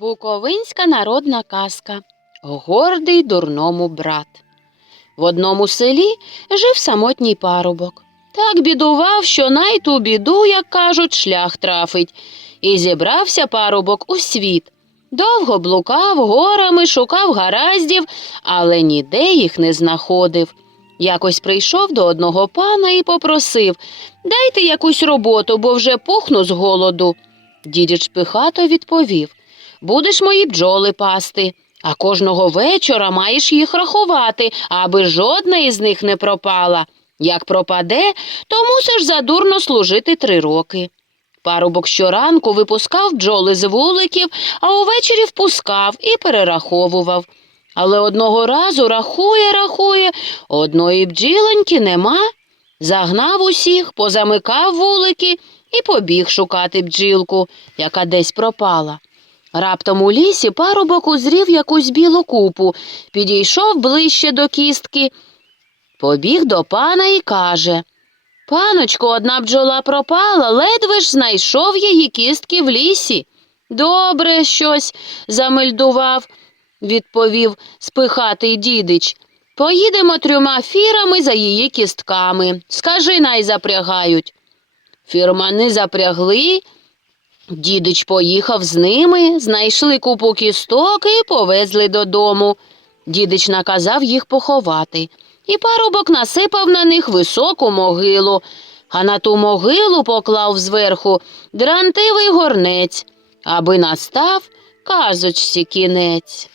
Буковинська народна казка Гордий дурному брат. В одному селі жив самотній парубок. Так бідував, що най ту біду, як кажуть, шлях трафить. І зібрався парубок у світ. Довго блукав горами, шукав гараздів, але ніде їх не знаходив. Якось прийшов до одного пана і попросив Дайте якусь роботу, бо вже пухну з голоду. Дідіч пихато відповів Будеш мої бджоли пасти, а кожного вечора маєш їх рахувати, аби жодна із них не пропала. Як пропаде, то мусиш задурно служити три роки. Парубок щоранку випускав бджоли з вуликів, а увечері впускав і перераховував. Але одного разу рахує, рахує, одної бджілоньки нема. Загнав усіх, позамикав вулики і побіг шукати бджілку, яка десь пропала. Раптом у лісі парубок узрів якусь білу купу, підійшов ближче до кістки, побіг до пана і каже Паночко, одна бджола пропала, ледве ж знайшов її кістки в лісі. Добре щось замельдував, відповів спихатий дідич. Поїдемо трьома фірами за її кістками. Скажи, най запрягають. Фірмани запрягли. Дідич поїхав з ними, знайшли купу кісток і повезли додому. Дідич наказав їх поховати, і парубок насипав на них високу могилу, а на ту могилу поклав зверху дрантивий горнець, аби настав казочці кінець.